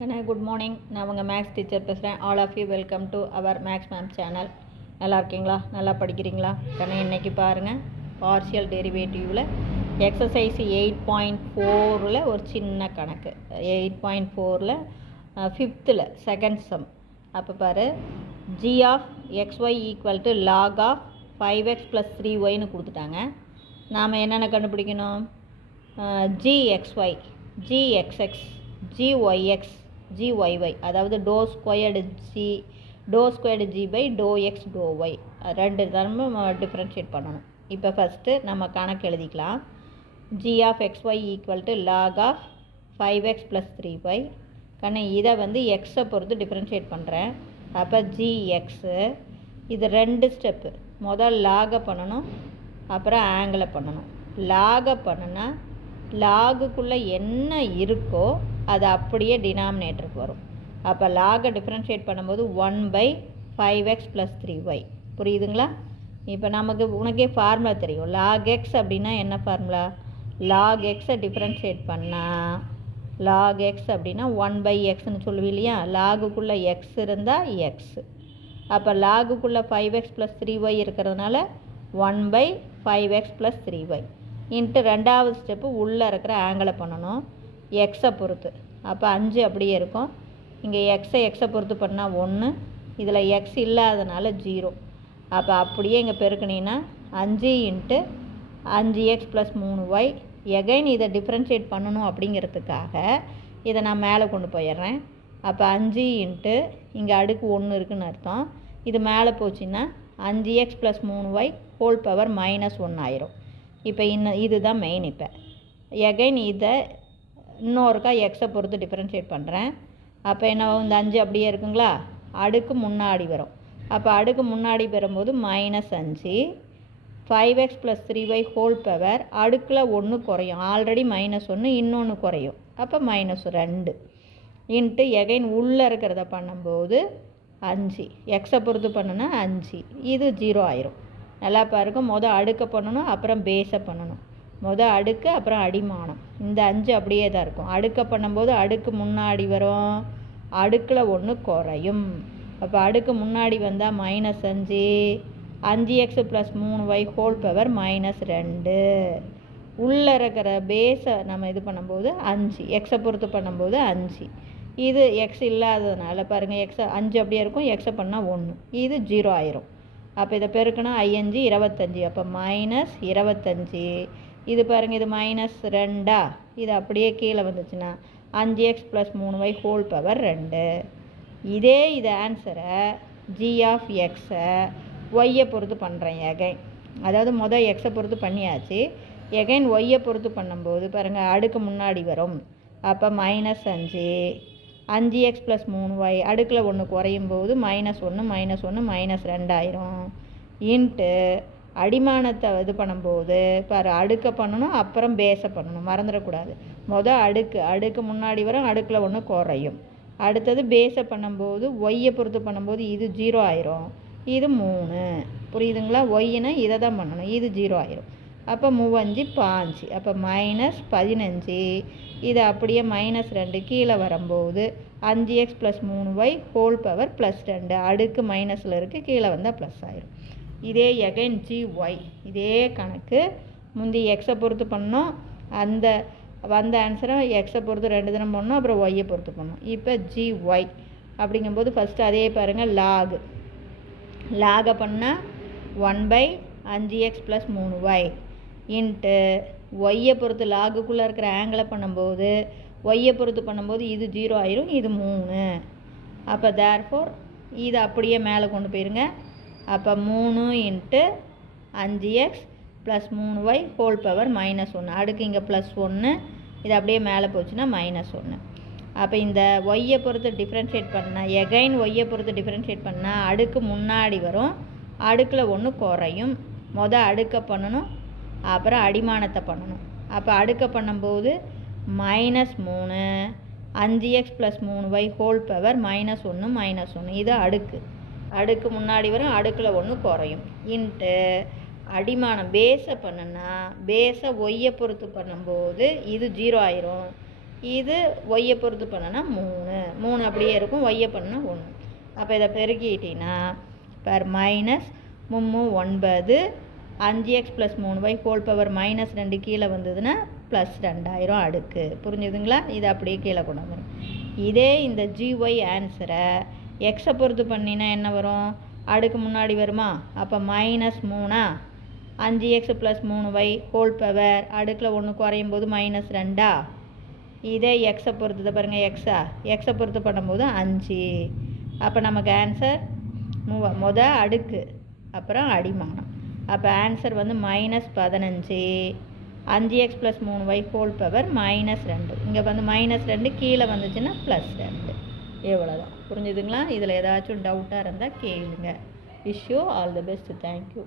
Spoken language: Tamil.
Good morning. நான் உங்கள் மேக்ஸ் டீச்சர் பேசுகிறேன். All of you welcome to our maths ma'am channel. நல்லா இருக்கீங்களா? நல்லா படிக்கிறீங்களா? கண்ணா இன்றைக்கி பாருங்கள், பார்ஷியல் டெரிவேட்டிவில் எக்ஸசைஸ் 8.4 ஒரு சின்ன கணக்கு. 8.4 ஃபிஃப்த்தில் செகண்ட் சம். அப்போ பாரு, g of xy equal to log of 5x + 3yன்னு கொடுத்துட்டாங்க. நாம் என்னென்ன கண்டுபிடிக்கணும்? gxy, gxx, gyx, gyy, அதாவது doe squared g by doe x doe y, ரெண்டு தரமும் நம்ம டிஃப்ரென்ஷியேட் பண்ணணும். இப்போ ஃபஸ்ட்டு நம்ம கணக்கு எழுதிக்கலாம். g of xy equal to log of 5x + 3y. கண்ணு இதை வந்து எக்ஸை பொறுத்து டிஃப்ரென்ஷியேட் பண்ணுறேன். அப்போ gx, இது ரெண்டு ஸ்டெப்பு. முதல் லாகை பண்ணணும், அப்புறம் ஆங்கிளை பண்ணணும். லாகை பண்ணுனா லாகுக்குள்ளே என்ன இருக்கோ அது அப்படியே டினாமினேட்டருக்கு வரும். அப்போ லாகை டிஃப்ரென்ஷியேட் பண்ணும்போது 1/5x + 3y. புரியுதுங்களா? இப்போ உனக்கே ஃபார்முலா தெரியும். லாக் எக்ஸ் அப்படின்னா என்ன ஃபார்முலா? லாக் எக்ஸை டிஃப்ரென்ஷியேட் பண்ணால் லாக் எக்ஸ் அப்படின்னா 1/xன்னு சொல்லுவீங்க இல்லையா? லாகுக்குள்ளே எக்ஸ் இருந்தால் எக்ஸ். அப்போ லாகுக்குள்ளே 5x + 3y இருக்கிறதுனால 1/5x + 3y இன்ட்டு ரெண்டாவது ஸ்டெப்பு உள்ளே இருக்கிற ஆங்கிளை பண்ணணும், எக்ஸை பொறுத்து. அப்போ 5 அப்படியே இருக்கும். இங்கே எக்ஸை பொறுத்து பண்ணால் 1, இதில் எக்ஸ் இல்லாதனால 0. அப்போ அப்படியே இங்கே பெருக்கினீங்கன்னா 5 × 5x + 3y. எகைன் இதை டிஃப்ரென்ஷியேட் பண்ணணும் அப்படிங்கிறதுக்காக இதை நான் மேலே கொண்டு போயிடுறேன். அப்போ 5 × இங்கே அடுக்கு 1 இருக்குதுன்னு அர்த்தம். இது மேலே போச்சுன்னா 5x + 3y ஹோல் பவர் -1 ஆயிரும். இப்போ இதுதான் மெயின். இப்போ எகைன் இதை இன்னொருக்கா எக்ஸை பொறுத்து டிஃப்ரென்ஷியேட் பண்ணுறேன். அப்போ என்ன, இந்த 5 அப்படியே இருக்குங்களா? அடுக்கு முன்னாடி வரும். அப்போ அடுக்கு முன்னாடி வரும்போது -5, 5x + 3y ஹோல் பவர் அடுக்கில் 1 குறையும். ஆல்ரெடி -1, இன்னொன்று குறையும். அப்போ -2 இன்ட்டு எகைன் உள்ளே இருக்கிறத பண்ணும்போது 5, எக்ஸை பொறுத்து பண்ணுன்னா 5, இது 0 ஆயிரும். நல்லா பாருங்க, மொதல் அடுக்கை பண்ணணும், அப்புறம் பேஸை பண்ணணும். மொதல் அடுக்கு, அப்புறம் அடிமானம். இந்த 5 அப்படியே தான் இருக்கும். அடுக்கை பண்ணும்போது அடுக்கு முன்னாடி வரும், அடுக்கில் 1 குறையும். அப்போ அடுக்கு முன்னாடி வந்தால் -5, 5x + 3y ஹோல் பவர் -2. உள்ளே இருக்கிற பேஸை நம்ம இது பண்ணும்போது 5, எக்ஸை பொறுத்து பண்ணும்போது 5. இது எக்ஸ் இல்லாததுனால பாருங்கள், எக்ஸை 5 அப்படியே இருக்கும், எக்ஸை பண்ணால் 1, இது 0 ஆயிரும். அப்போ இதை பெருக்கணும், 5 25, அப்போ -25. இது பாருங்கள், இது -2, இது அப்படியே கீழே வந்துச்சுன்னா 5x + 3y ஹோல் பவர் 2. இது ஆன்சரை g ஆஃப் எக்ஸை ஒய்யை பொறுத்து பண்ணுறேன் எகைன். அதாவது மொதல் எக்ஸை பொறுத்து பண்ணியாச்சு, எகைன் ஒய்யை பொறுத்து பண்ணும்போது பாருங்கள் அடுக்கு முன்னாடி வரும். அப்போ -5, 5x + 3y அடுக்கில் 1 குறையும் போது -1 -2 ஆயிரும். இன்ட்டு அடிமானத்தை இது பண்ணும்போது பாரு, அடுக்கை பண்ணணும், அப்புறம் பேஸை பண்ணணும், மறந்துடக்கூடாது. மொதல் அடுக்கு முன்னாடி வரும், அடுக்கில் 1 குறையும். அடுத்தது பேஸை பண்ணும்போது ஒய்யை பொறுத்து பண்ணும்போது இது 0 ஆயிரும், இது 3. புரியுதுங்களா? ஒய்னா இதை தான் பண்ணணும், இது 0 ஆயிரும். அப்போ 3 5, அப்போ -15. இது அப்படியே -2 கீழே வரும்போது 5x + 3y ஹோல் பவர் +2. அடுக்கு மைனஸில் இருக்குது, கீழே வந்தால் ப்ளஸ் ஆயிரும். இதே எகைன் GY, இதே கணக்கு முந்தி எக்ஸை பொறுத்து பண்ணோம், அந்த வந்த ஆன்சரை எக்ஸை பொறுத்து 2 தினம் பண்ணோம், அப்புறம் ஒய்யை பொறுத்து பண்ணோம். இப்போ GY அப்படிங்கும்போது ஃபஸ்ட்டு அதே பாருங்கள், லாகை பண்ணால் 1/5x + 3y இன்ட்டு ஒய்யை பொறுத்து லாகுக்குள்ளே இருக்கிற ஆங்கிளை பண்ணும்போது ஒய்யை பொறுத்து பண்ணும்போது இது 0 ஆயிரும், இது 3. அப்போ தேர்ஃபோர் இதை அப்படியே மேலே கொண்டு போயிருங்க. அப்போ 3 × 5x + 3y ஹோல் பவர் -1. அடுக்கு இங்கே +1, இது அப்படியே மேலே போச்சுன்னா -1. அப்போ இந்த ஒய்யை பொறுத்து டிஃப்ரென்ஷியேட் பண்ணால் எகைன் ஒய்யை பொறுத்து டிஃப்ரென்ஷியேட் பண்ணால் அடுக்கு முன்னாடி வரும், அடுக்கில் 1 குறையும். மொதல் அடுக்கை பண்ணணும், அப்புறம் அடிமானத்தை பண்ணணும். அப்போ அடுக்கை பண்ணும்போது -3, 5x + 3y ஹோல் பவர் -1 இது அடுக்கு முன்னாடி வரும், அடுக்கில் 1 குறையும். இன்ட்டு அடிமானம் பேஸை பண்ணுன்னா பேஸை ஒய்யை பொறுத்து பண்ணும்போது இது 0 ஆயிரும், இது ஒய்யை பொறுத்து பண்ணனா 3 அப்படியே இருக்கும், ஒய்யை பண்ணனா 1. அப்போ இதை பெருக்கிட்டிங்கன்னா பர் minus 9 5x + 3y whole power -2 கீழே வந்ததுன்னா +2000 அடுக்கு. புரிஞ்சுதுங்களா? இது அப்படியே கீழே கொண்டு வந்துடும். இதே இந்த ஜிஒய் ஆன்சரை எக்ஸை பொறுத்து பண்ணினா என்ன வரும்? அடுக்கு முன்னாடி வருமா? அப்போ -3 5x + 3y ஹோல் பவர் அடுக்கில் 1 குறையும் போது -2. இதே எக்ஸை பொறுத்து பாருங்கள், எக்ஸை பொறுத்து பண்ணும்போது 5. அப்போ நமக்கு ஆன்சர் அடுக்கு அப்புறம் அடிமானம். அப்போ ஆன்சர் வந்து -15 5x + 3y ஹோல் பவர் -2. இங்கே வந்து -2 கீழே வந்துச்சுன்னா +2. எவ்வளோதான். புரிஞ்சுதுங்களா? இதில் ஏதாச்சும் டவுட்டாக இருந்தால் கேளுங்க. Wish you all the best. Thank you.